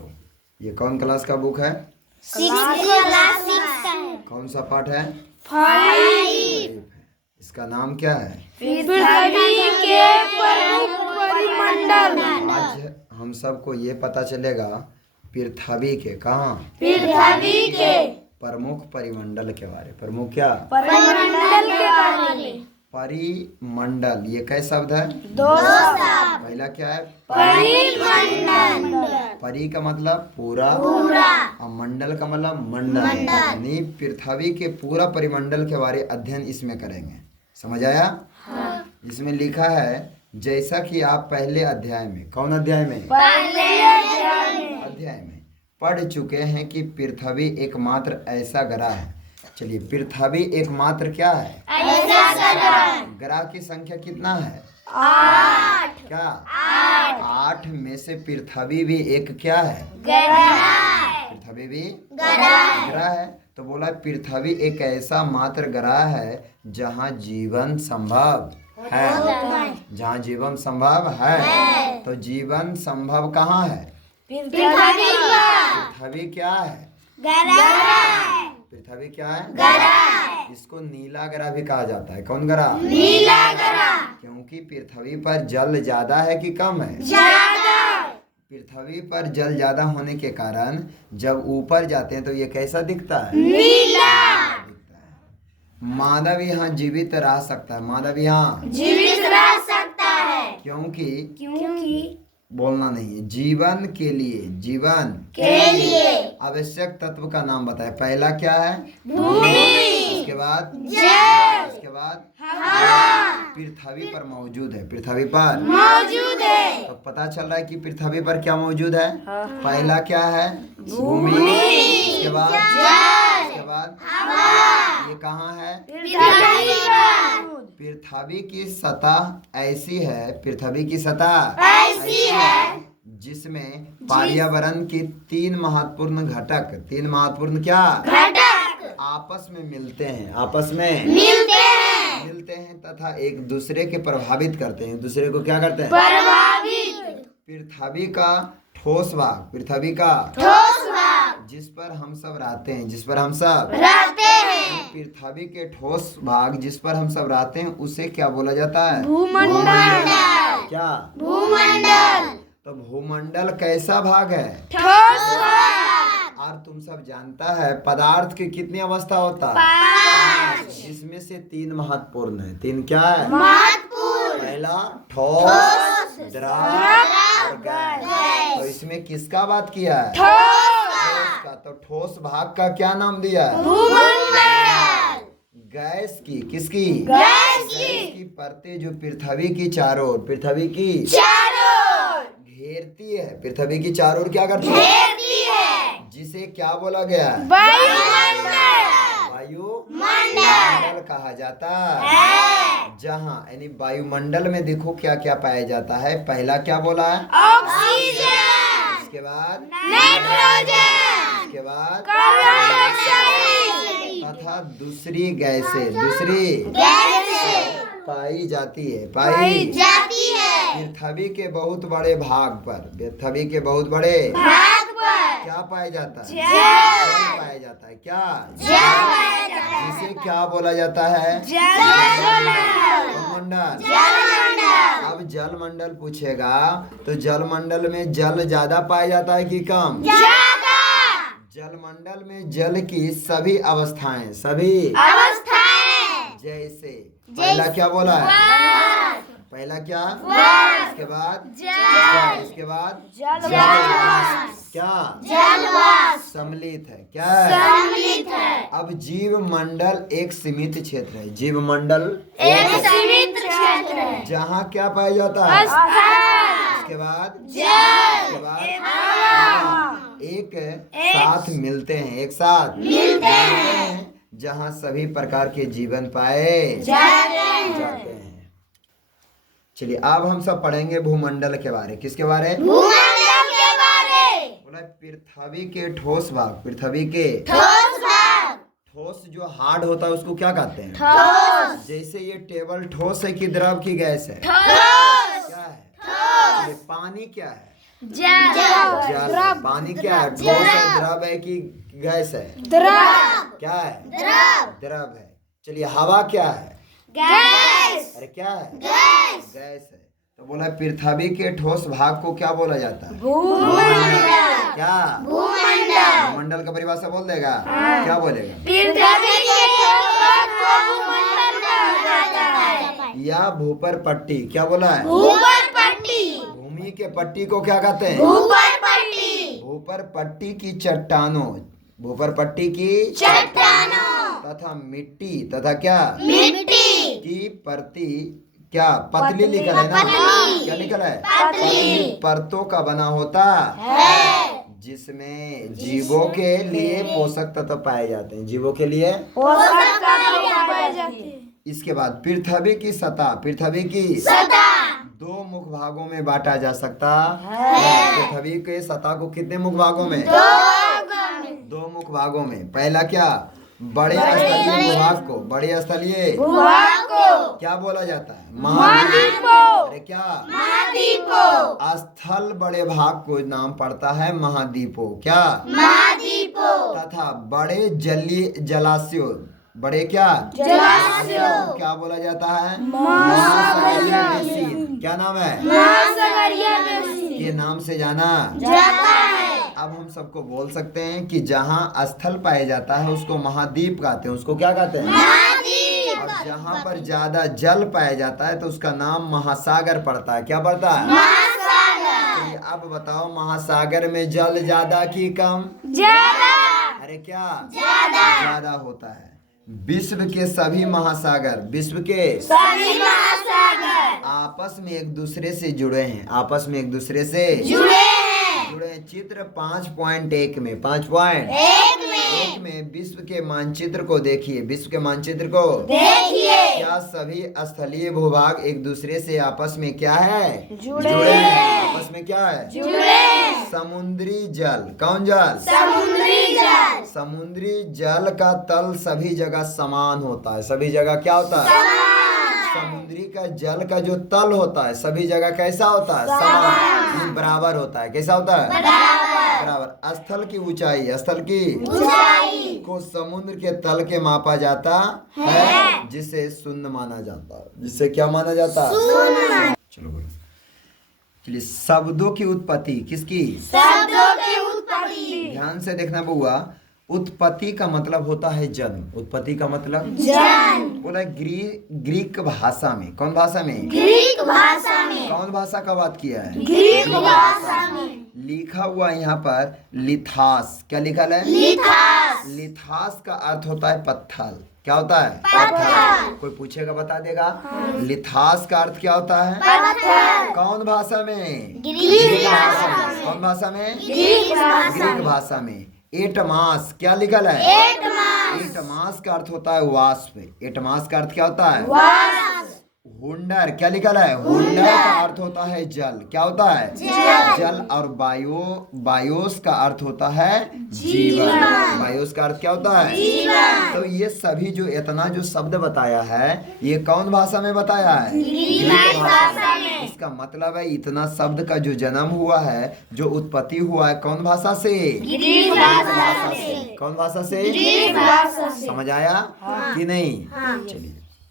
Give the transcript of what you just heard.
लो, ये कौन क्लास का बुक है? क्लास 6 का है। कौन सा पाठ है? 5। इसका नाम क्या है? पृथ्वी के प्रमुख परिमंडल। आज हम सबको ये पता चलेगा पृथ्वी के कहाँ पृथ्वी के प्रमुख परिमंडल के बारे। प्रमुख क्या? परिमंडल के बारे में। परिमंडल ये कै शब्द है? दो शब्द। पहला क्या है? परिमंडल। परि का मतलब पूरा पूरा। और मंडल का मतलब मंडल। यानी पृथ्वी के पूरा परिमंडल के बारे अध्ययन इसमें करेंगे। समझ आया? हाँ। इसमें लिखा है जैसा कि आप पहले अध्याय में, कौन अध्याय में? पहले अध्याय में पढ़ चुके हैं कि पृथ्वी एकमात्र ऐसा ग्रह है। चलिए, पृथ्वी एकमात्र क्या है? ऐसा ग्रह की संख्या कितना है? 8। क्या? 8 में से पृथ्वी भी एक क्या है? पृथ्वी भी ग्रह है। तो बोला पृथ्वी एक ऐसा मात्र ग्रह है जहाँ जीवन संभव है। जहाँ जीवन संभव है। तो जीवन संभव कहाँ है? पृथ्वी क्या है? पृथ्वी क्या है? इसको नीला ग्रह भी कहा जाता है। कौन ग्रह? नीला ग्रह। क्योंकि पृथ्वी पर जल ज्यादा है कि कम है? ज्यादा। पृथ्वी पर जल ज्यादा होने के कारण जब ऊपर जाते हैं तो ये कैसा दिखता है? नीला। मानव यहाँ जीवित रह सकता है। मानव यहाँ जीवित रह सकता है। क्योंकि बोलना नहीं है। जीवन के लिए आवश्यक तत्व का नाम बताए। पहला क्या है? भूमि। उसके बाद जल। उसके बाद हवा। पृथ्वी पर मौजूद है। पृथ्वी पर मौजूद है। तो पता चल रहा है कि पृथ्वी पर क्या मौजूद है? पहला क्या है? भूमि। उसके बाद जल। उसके बाद हवा। ये कहाँ है? पृथ्वी पर। पृथ्वी की सतह ऐसी है। पृथ्वी की सतह ऐसी है जिसमें पर्यावरण की 3 महत्वपूर्ण घटक, 3 महत्वपूर्ण क्या घटक आपस में मिलते हैं। आपस में मिलते हैं तथा एक दूसरे के प्रभावित करते हैं। एक दूसरे को क्या करते हैं? प्रभावित। पृथ्वी का ठोस भाग, पृथ्वी का ठोस भाग जिस पर हम सब रहते हैं, जिस पर हम सब रहते हैं। पृथ्वी के ठोस भाग जिस पर हम सब रहते हैं उसे क्या बोला जाता है? भूमंडल। क्या? भूमंडल। तो भूमंडल कैसा भाग है? ठोस भाग। और तुम सब जानता है पदार्थ की कितनी अवस्था होता है? 5। जिसमें से 3 महत्वपूर्ण है। 3 क्या है? महत्वपूर्ण। पहला ठोस, द्रव और गैस। तो इसमें किसका बात किया है? ठोस का। तो ठोस भाग का क्या नाम दिया है? भूमंडल। गैस की, किसकी? गैस की परतें जो पृथ्वी की चारों ओर, पृथ्वी की चारों घेरती है। पृथ्वी की चारों ओर क्या करती है? घेरती है। जिसे क्या बोला गया है? वायुमंडल। वायुमंडल कहा जाता है। जहाँ यानी वायुमंडल में देखो क्या क्या पाया जाता है। पहला क्या बोला है? ऑक्सीजन। इसके बाद नाइट्रोजन। इसके बाद कार्बन डाइऑक्साइड तथा दूसरी गैसें, दूसरी पाई जाती है। जाती है। पृथ्वी के बहुत बड़े भाग पर, पृथ्वी के बहुत बड़े भाग पर क्या पाया जाता है? जल पाया जाता है। क्या? जल पाया जाता है। जिसे क्या बोला जाता है? जलमंडल। जलमंडल। अब जलमंडल पूछेगा तो जलमंडल में जल ज्यादा पाया जाता है कि कम? ज्यादा। जलमंडल में जल की सभी अवस्थाएं, सभी जैसे पहला क्या बोला है? पहला क्या? इसके बाद इसके बाद क्या? सम्मिलित है। क्या है? अब जीव मंडल एक सीमित क्षेत्र है। जीव मंडल एक सीमित क्षेत्र है। जहाँ क्या पाया जाता है? इसके बाद इसके बाद एक साथ मिलते हैं। एक साथ मिलते हैं जहाँ सभी प्रकार के जीवन पाए जाते हैं। चलिए अब हम सब पढ़ेंगे भूमंडल के बारे। किसके बारे? भूमंडल के बारे। बोला पृथ्वी के ठोस भाग, पृथ्वी के ठोस भाग। ठोस जो हार्ड होता है उसको क्या कहते हैं? ठोस। जैसे ये टेबल ठोस है कि द्रव की गैस है? ठोस। क्या है? ये पानी क्या है? जल। पानी क्या है? ठोस है, द्रव है कि गैस है? क्या है? द्रव है। चलिए, हवा क्या है? अरे क्या है? गैस है। तो बोला पृथ्वी के ठोस भाग को क्या बोला जाता है? क्या? भूमंडल का परिभाषा बोल देगा? क्या बोलेगा? या भूपर पट्टी। क्या बोला है? भूमि के पट्टी को क्या कहते हैं? भूपर पट्टी की चट्टानों, भूपर पट्टी की तथा मिट्टी तथा क्या की परती, क्या पतली लिखल है ना? क्या लिखल है? पतली परतों का बना होता है, जिसमें जीवों के लिए पोषक तत्व पाए जाते हैं। जीवों के लिए इसके बाद पृथ्वी की सतह, पृथ्वी की दो मुख भागों में बांटा जा सकता है। पृथ्वी के सतह को कितने मुख भागों में? दो मुख भागों में। पहला क्या? बड़े स्थलीय भूभाग को, बड़े स्थलीय क्या बोला जाता है? महाद्वीप। अरे क्या? स्थल बड़े भाग को नाम पड़ता है महाद्वीपों। क्या? तथा बड़े जलीय जलाशयों, बड़े क्या जलाशयों क्या बोला जाता है? महासागरीय बेसिन। क्या नाम है? के नाम से जाना जाता है। अब हम सबको बोल सकते हैं कि जहाँ स्थल पाया जाता है उसको महाद्वीप कहते हैं। उसको क्या कहते हैं? और जहाँ पर ज्यादा जल पाया जाता है तो उसका नाम महासागर पड़ता है। क्या पड़ता है? महासागर। अब बताओ, महासागर में जल ज्यादा कि कम? ज्यादा। अरे क्या? ज्यादा होता है। विश्व के सभी महासागर, विश्व के सभी महासागर आपस में एक दूसरे से जुड़े हैं। आपस में एक दूसरे से जुड़े हैं। चित्र 5.1 में 5.1 में विश्व के मानचित्र को देखिए। विश्व के मानचित्र को देखिए। क्या सभी स्थलीय भूभाग एक दूसरे से आपस में क्या है? जुड़े हैं। आपस में क्या है? जुड़े। समुद्री जल, कौन जल? समुद्री जल। समुद्री जल का तल सभी जगह समान होता है। सभी जगह क्या होता है? समुद्री का जल का जो तल होता है सभी जगह कैसा होता है? समान, बराबर होता है। कैसा होता है? बराबर। स्थल की ऊंचाई, स्थल की ऊंचाई को समुद्र के तल के मापा जाता है, जिसे शून्य माना जाता है। जिसे क्या माना जाता है? चलो बोलो। चलिए, शब्दों की उत्पत्ति किसकी? शब्दों की उत्पत्ति। ध्यान से देखना बुआ। उत्पत्ति का मतलब होता है जन्म। उत्पत्ति का मतलब जन्म। बोला ग्रीक भाषा में। कौन भाषा में? ग्रीक भाषा में। कौन भाषा का बात किया है? ग्रीक भाषा में। लिखा हुआ यहाँ पर लिथास। क्या लिखा है? लिथास। लिथास का अर्थ होता है पत्थर। क्या होता है? पत्थर। कोई पूछेगा बता देगा। लिथास का अर्थ क्या होता है? पत्थर। कौन भाषा में? ग्रीक भाषा में। कौन भाषा में? ग्रीक भाषा में। एटमास। क्या लिखल है? एटमास का अर्थ होता है वाष्प। एटमास का अर्थ क्या होता है? वाष्प। हुंडर। क्या लिखल है? हुंडर का अर्थ होता है जल। क्या होता है? जल। और बायोस का अर्थ होता है जीवन। बायोस का अर्थ क्या होता है? जीवन। तो ये सभी जो इतना जो शब्द बताया है ये कौन भाषा में बताया है? ग्रीक भाषा में। इसका मतलब है इतना शब्द का जो जन्म हुआ है, जो उत्पत्ति हुआ है, कौन भाषा से? ग्रीक भाषा से। कौन भाषा से? ग्रीक भाषा से। समझ आया कि नहीं? चलिए।